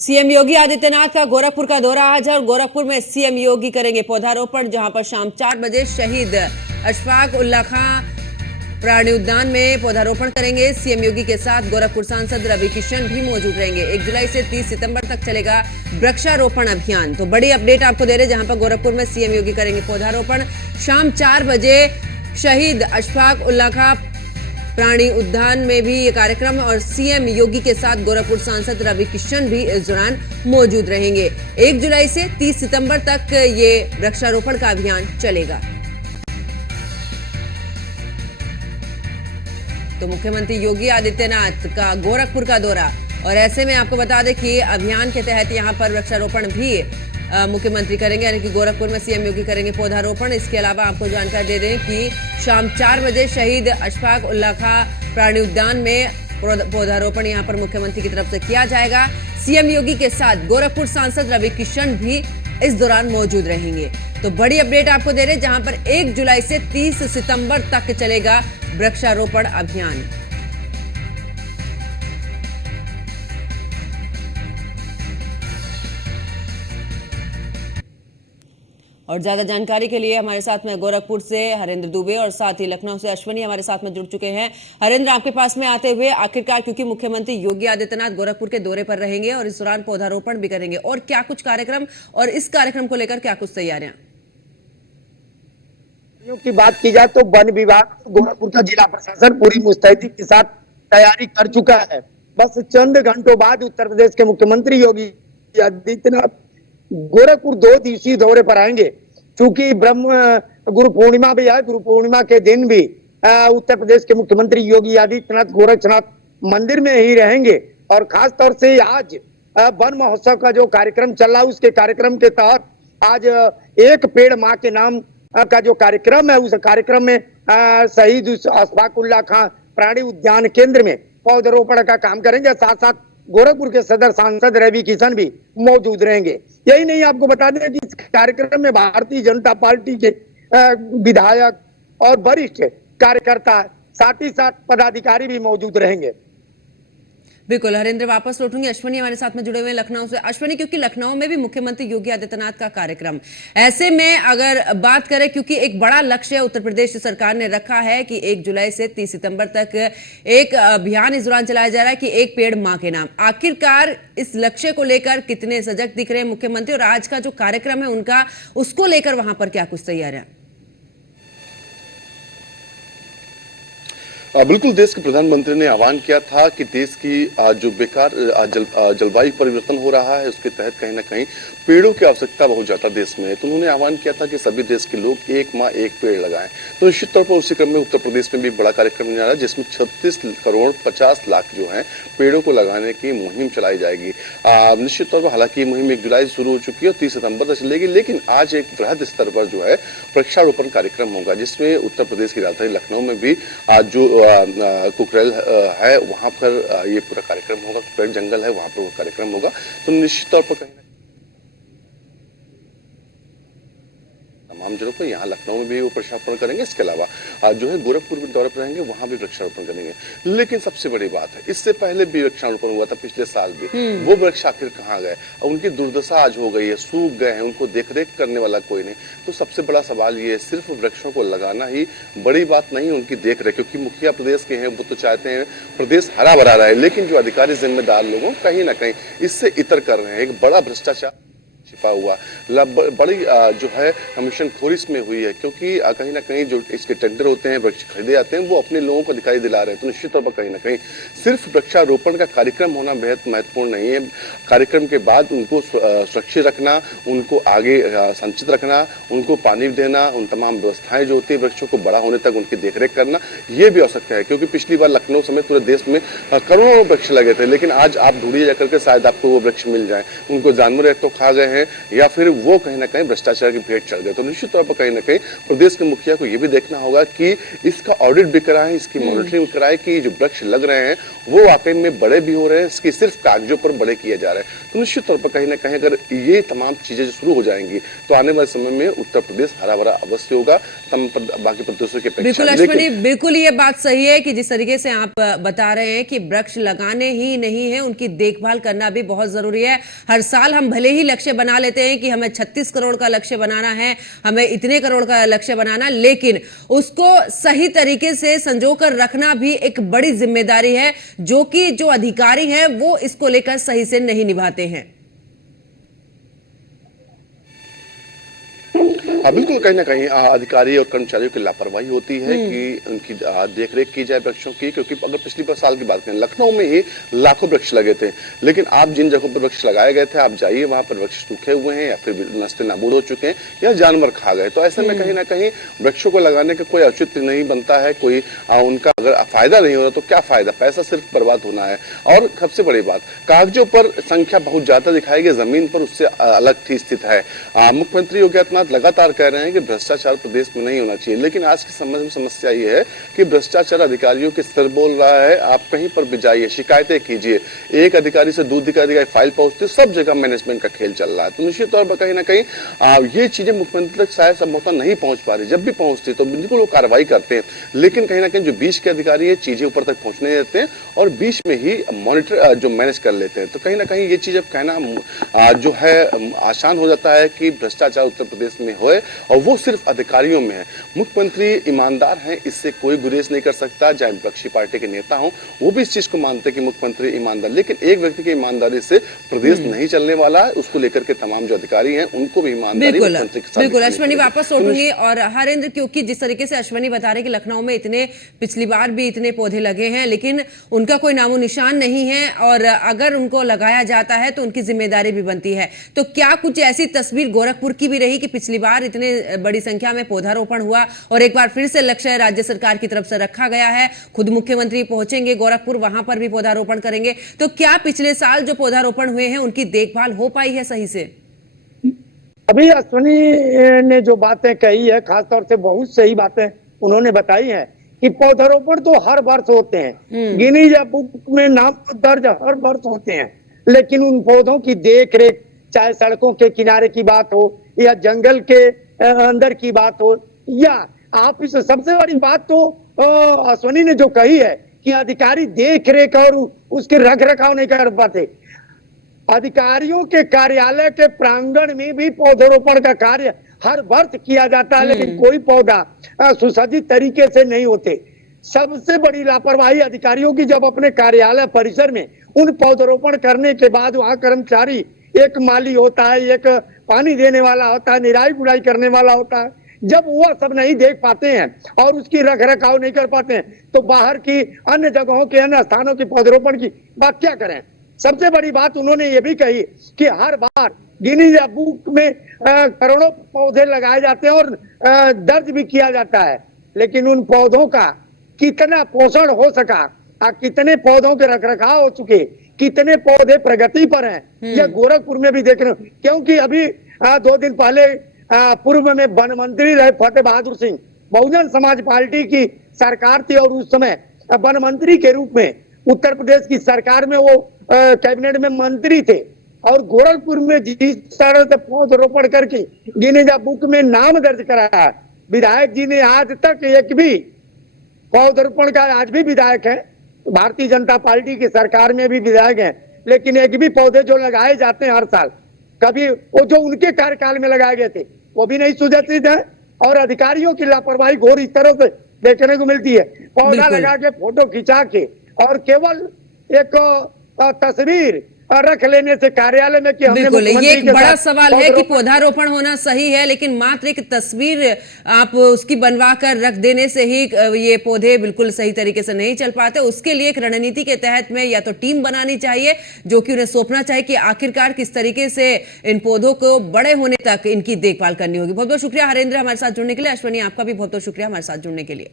CM Yogi Adityanath का गोरखपुर का दौरा आज है और गोरखपुर में सीएम योगी करेंगे पौधारोपण, जहां पर शाम 4 बजे शहीद अशफाक उल्ला खां प्राणी उद्यान में पौधारोपण करेंगे। सीएम योगी के साथ गोरखपुर सांसद रवि किशन भी मौजूद रहेंगे। 1 जुलाई से 30 सितंबर तक चलेगा वृक्षारोपण अभियान। तो बड़ी अपडेट आपको दे रहे, जहां पर गोरखपुर में सीएम योगी करेंगे पौधारोपण। शाम 4 बजे शहीद अशफाक उल्ला खां प्राणी उद्यान में भी ये कार्यक्रम और सीएम योगी के साथ गोरखपुर सांसद रवि किशन भी इस दौरान मौजूद रहेंगे। 1 जुलाई से 30 सितंबर तक ये वृक्षारोपण का अभियान चलेगा। तो मुख्यमंत्री योगी आदित्यनाथ का गोरखपुर का दौरा, और ऐसे में आपको बता दें कि अभियान के तहत यहां पर वृक्षारोपण भी मुख्यमंत्री करेंगे, यानी कि गोरखपुर में सीएम योगी करेंगे पौधारोपण। इसके अलावा आपको जानकारी दे दें कि शाम 4 बजे शहीद अशफाक उल्ला खां प्राणी उद्यान में पौधारोपण यहां पर मुख्यमंत्री की तरफ से किया जाएगा। सीएम योगी के साथ गोरखपुर सांसद रवि किशन भी इस दौरान मौजूद रहेंगे। तो बड़ी अपडेट आपको दे रहे, जहां पर 1 जुलाई से 30 सितंबर तक चलेगा वृक्षारोपण अभियान। और ज्यादा जानकारी के लिए हमारे साथ में गोरखपुर से हरेंद्र दुबे और साथ ही लखनऊ से अश्वनी हमारे साथ में जुड़ चुके हैं। हरेंद्र, आपके पास में आते हुए आखिरकार, क्योंकि मुख्यमंत्री योगी आदित्यनाथ गोरखपुर के दौरे पर रहेंगे और इस दौरान पौधारोपण भी करेंगे, और क्या कुछ कार्यक्रम और इस कार्यक्रम को लेकर क्या कुछ तैयारियां की बात की जाए तो वन विभाग, गोरखपुर का जिला प्रशासन पूरी मुस्तैदी के साथ तैयारी कर चुका है। बस चंद घंटों बाद उत्तर प्रदेश के मुख्यमंत्री योगी आदित्यनाथ गोरखपुर 2 दिवसीय दौरे पर आएंगे। चूंकि ब्रह्म गुरु पूर्णिमा भी है, गुरु पूर्णिमा के दिन भी उत्तर प्रदेश के मुख्यमंत्री योगी आदित्यनाथ गोरक्षनाथ मंदिर में ही रहेंगे। और खास तौर से आज वन महोत्सव का जो कार्यक्रम चल रहा है, उसके कार्यक्रम के तहत आज एक पेड़ माँ के नाम का जो कार्यक्रम है, उस कार्यक्रम में शहीद अशफाक उल्ला खां प्राणी उद्यान केंद्र में पौधारोपण का काम करेंगे। साथ साथ गोरखपुर के सदर सांसद रवि किशन भी मौजूद रहेंगे। यही नहीं, आपको बता दें कि इस कार्यक्रम में भारतीय जनता पार्टी के विधायक और वरिष्ठ कार्यकर्ता, साथ ही साथ पदाधिकारी भी मौजूद रहेंगे। बिल्कुल हरेंद्र, वापस लौटूंगी। अश्वनी हमारे साथ में जुड़े हुए हैं लखनऊ से। अश्वनी, क्योंकि लखनऊ में भी मुख्यमंत्री योगी आदित्यनाथ का कार्यक्रम, ऐसे में अगर बात करें, क्योंकि एक बड़ा लक्ष्य उत्तर प्रदेश सरकार ने रखा है कि 1 जुलाई से 30 सितंबर तक एक अभियान इस दौरान चलाया जा रहा है कि एक पेड़ मां के नाम। आखिरकार इस लक्ष्य को लेकर कितने सजग दिख रहे हैं मुख्यमंत्री, और आज का जो कार्यक्रम है उनका, उसको लेकर वहां पर क्या कुछ तैयारियां? बिल्कुल, देश के प्रधानमंत्री ने आह्वान किया था कि देश की जो बेकार जलवायु परिवर्तन हो रहा है, उसके तहत कहीं ना कहीं पेड़ों की आवश्यकता बहुत ज्यादा देश में है। तो उन्होंने आह्वान किया था कि सभी देश के लोग एक माह एक पेड़ लगाएं। तो निश्चित तौर पर उसी क्रम में उत्तर प्रदेश में भी बड़ा कार्यक्रम होने जा रहा है, जिसमें 36 करोड़ 50 लाख जो है पेड़ों को लगाने की मुहिम चलाई जाएगी। निश्चित तौर पर हालांकि ये मुहिम 1 जुलाई से शुरू हो चुकी है और 30 सितंबर तक चलेगी, लेकिन आज एक वृहद स्तर पर जो है वृक्षारोपण कार्यक्रम होगा, जिसमें उत्तर प्रदेश की राजधानी लखनऊ में भी जो कुकरेल है वहां पर ये पूरा कार्यक्रम होगा, कुकरेल जंगल है वहां पर वो कार्यक्रम होगा। तो निश्चित तौर पर कहीं तमाम जगहों पर, यहाँ लखनऊ में भी वो वृक्षारोपण करेंगे। इसके अलावा जो है गोरखपुर के दौरे पर रहेंगे, वहां भी वृक्षारोपण करेंगे। लेकिन सबसे बड़ी बात है, इससे पहले भी वृक्षारोपण हुआ था पिछले साल भी, वो वृक्ष आखिर कहाँ गए? उनकी दुर्दशा आज हो गई है, सूख गए हैं, उनको देखरेख करने वाला कोई नहीं। तो सबसे बड़ा सवाल ये है, सिर्फ वृक्षों को लगाना ही बड़ी बात नहीं, उनकी देखरेख, क्योंकि मुखिया प्रदेश के हैं, वो तो चाहते हैं प्रदेश हरा भरा रहे, लेकिन जो अधिकारी जिम्मेदार लोगों कहीं ना कहीं इससे इतर कर रहे हैं। एक बड़ा भ्रष्टाचार छिपा हुआ, बड़ी जो है कमीशन खोरी इसमें हुई है, क्योंकि कहीं ना कहीं जो इसके टेंडर होते हैं, वृक्ष खरीदे जाते हैं, वो अपने लोगों को दिखाई दिला रहे हैं। तो निश्चित तौर पर कहीं ना कहीं सिर्फ वृक्षारोपण का कार्यक्रम होना बेहद महत्वपूर्ण नहीं है। कार्यक्रम के बाद उनको सुरक्षित रखना, उनको आगे संचित रखना, उनको पानी देना, उन तमाम व्यवस्थाएं जो होती है वृक्षों को बड़ा होने तक उनकी देखरेख करना, ये भी आवश्यक है। क्योंकि पिछली बार लखनऊ समेत पूरे देश में करोड़ों वृक्ष लगे थे, लेकिन आज आप ढूंढिए जाकर के शायद आपको वो वृक्ष मिल जाए। उनको जानवर तो खा गए हैं, या फिर वो कहीं ना कहीं भ्रष्टाचार की भेंट चढ़ गए। तो निश्चित तौर पर कहीं ना कहीं प्रदेश के मुखिया को यह भी देखना होगा कि इसका ऑडिट भी कराएं, इसकी मॉनिटरिंग कराएं कि जो वृक्ष लग रहे हैं वो वाकई में बड़े भी हो रहे हैं, इसकी सिर्फ कागजों पर बड़े किए जा रहे हैं। तो तो निश्चित तौर पर कहीं ना कहीं अगर ये तमाम चीजें शुरू हो जाएंगी तो आने वाले समय में उत्तर प्रदेश हरा भरा अवश्य होगा बाकी प्रदेशों के अपेक्षा। बिल्कुल अश्वनी, बिल्कुल ये बात सही है कि जिस तरीके से आप बता रहे हैं कि वृक्ष लगाने ही नहीं है, उनकी देखभाल करना भी बहुत जरूरी है। हर साल हम भले ही लक्ष्य बना लेते हैं कि हमें 36 करोड़ का लक्ष्य बनाना है, हमें इतने करोड़ का लक्ष्य बनाना, लेकिन उसको सही तरीके से संजोकर रखना भी एक बड़ी जिम्मेदारी है, जो कि जो अधिकारी हैं वो इसको लेकर सही से नहीं निभाते हैं। बिल्कुल कहीं ना कहीं अधिकारी और कर्मचारियों की लापरवाही होती है कि उनकी देखरेख की जाए वृक्षों की, क्योंकि अगर पिछली साल की बात करें लखनऊ में ही लाखों वृक्ष लगे थे, लेकिन आप जिन जगहों पर वृक्ष लगाए गए थे आप जाइए वहां पर वृक्ष सूखे हुए हैं या फिर नस्ते नाबूद हो चुके हैं या जानवर खा गए। तो ऐसे में कहीं ना कहीं वृक्षों को लगाने का कोई औचित्य नहीं बनता है, कोई उनका अगर फायदा नहीं हो रहा तो क्या फायदा, पैसा सिर्फ बर्बाद होना है। और सबसे बड़ी बात, कागजों पर संख्या बहुत ज्यादा दिखाई गई, जमीन पर उससे अलग थी स्थित है। मुख्यमंत्री योगी आदित्यनाथ लगातार कह रहे हैं कि भ्रष्टाचार प्रदेश में नहीं होना चाहिए, लेकिन आज के संबंध में समस्या ये है कि भ्रष्टाचार अधिकारियों के सिर बोल रहा है। आप कहीं पर भी जाइए, शिकायतें कीजिए, एक अधिकारी से दूसरे अधिकारी फाइल पहुंचती, सब जगह मैनेजमेंट का खेल चल रहा है। तो निश्चित तौर पर कहीं ना कहीं ये चीजें मुख्यमंत्री तक शायद संभवतः नहीं पहुंच पा रही। जब भी पहुंचती तो बिल्कुल वो कार्रवाई करते हैं, लेकिन कहीं ना कहीं जो बीच के अधिकारी है चीजें ऊपर तक पहुंचने देते हैं और बीच में ही मॉनिटर जो मैनेज कर लेते हैं। तो कहीं ना कहीं ये चीज अब कहना जो है आसान हो जाता है कि भ्रष्टाचार उत्तर प्रदेश में होए, और वो सिर्फ अधिकारियों में है। मुख्यमंत्री ईमानदार हैं, इससे कोई गुरेज नहीं कर सकता, चाहे विपक्षी पार्टी के नेता हों वो भी इस चीज को मानते हैं कि मुख्यमंत्री ईमानदार, लेकिन एक व्यक्ति की ईमानदारी से प्रदेश नहीं चलने वाला है। उसको लेकर के तमाम जो अधिकारी हैं उनको भी ईमानदारी मुख्यमंत्री के साथ। बिल्कुल अश्वनी वापस लौटूंगी। और हरेंद्र, क्योंकि जिस तरीके से अश्वनी बता रहे कि लखनऊ में इतने पिछली बार भी इतने पौधे लगे हैं लेकिन उनका कोई नामो निशान नहीं है, और अगर उनको लगाया जाता है तो उनकी जिम्मेदारी भी बनती है। तो क्या कुछ ऐसी तस्वीर गोरखपुर की भी रही कि पिछली बार इतने बड़ी संख्या में पौधारोपण हुआ और एक बार फिर से लक्ष्य राज्य सरकार की तरफ से रखा गया है, खुद मुख्यमंत्री पहुंचेंगे गोरखपुर, वहां पर भी पौधारोपण करेंगे, तो क्या पिछले साल जो पौधारोपण हुए हैं उनकी देखभाल हो पाई है सही से? अभी अश्वनी ने जो बातें कही है, खासतौर से बहुत सही बातें उन्होंने बताई हैं कि पौधारोपण तो हर वर्ष होते हैं, गिनीज बुक में नाम दर्ज हर वर्ष होते हैं, लेकिन उन पौधों की देख रेख, चाहे सड़कों के किनारे की बात हो या जंगल के अंदर की बात हो, या आप इस सबसे बड़ी बात तो अश्वनी ने जो कही है कि अधिकारी देख रेख और उसके रख रखाव नहीं कर पाते। अधिकारियों के कार्यालय के प्रांगण में भी पौधारोपण का कार्य हर वर्ष किया जाता है, लेकिन कोई पौधा सुसज्जित तरीके से नहीं होते। सबसे बड़ी लापरवाही अधिकारियों की, जब अपने कार्यालय परिसर में उन पौधारोपण करने के बाद वहां कर्मचारी, एक माली होता है, एक पानी देने वाला होता है, निराई गुड़ाई करने वाला होता है, जब वह सब नहीं देख पाते हैं और उसकी रख रखाव नहीं कर पाते हैं तो बाहर की अन्य जगहों के, अन्य स्थानों की पौधारोपण की बात क्या करें। सबसे बड़ी बात उन्होंने ये भी कही कि हर बार गिनीज बुक में करोड़ों पौधे लगाए जाते हैं और दर्ज भी किया जाता है, लेकिन उन पौधों का कितना पोषण हो सका, कितने पौधों के रख रखाव हो चुके, कितने पौधे प्रगति पर हैं, यह गोरखपुर में भी देख रहे हो। क्योंकि अभी 2 दिन पहले पूर्व में वन मंत्री रहे फतेह बहादुर सिंह, बहुजन समाज पार्टी की सरकार थी और उस समय वन मंत्री के रूप में उत्तर प्रदेश की सरकार में वो कैबिनेट में मंत्री थे, और गोरखपुर में जिस तरह से पौधरोपण करके गिनीज बुक में नाम दर्ज कराया, विधायक जी ने आज तक एक भी पौधरोपण का, आज भी विधायक है, भारतीय जनता पार्टी की सरकार में भी विधायक हैं, लेकिन एक भी पौधे जो लगाए जाते हैं हर साल, कभी वो जो उनके कार्यकाल में लगाए गए थे वो भी नहीं सुरक्षित है, और अधिकारियों की लापरवाही घोर इस तरह से देखने को मिलती है। पौधा लगा के, फोटो खिंचा के और केवल एक तस्वीर रख लेने से कार्यालय में कि हमने, बिल्कुल ये एक बड़ा सवाल है कि पौधारोपण होना सही है, लेकिन मात्र एक तस्वीर आप उसकी बनवा कर रख देने से ही ये पौधे बिल्कुल सही तरीके से नहीं चल पाते। उसके लिए एक रणनीति के तहत में या तो टीम बनानी चाहिए जो कि उन्हें सौंपना चाहिए कि आखिरकार किस तरीके से इन पौधों को बड़े होने तक इनकी देखभाल करनी होगी। बहुत बहुत शुक्रिया हरेंद्र हमारे साथ जुड़ने के लिए। अश्वनी आपका भी बहुत बहुत शुक्रिया हमारे साथ जुड़ने के लिए।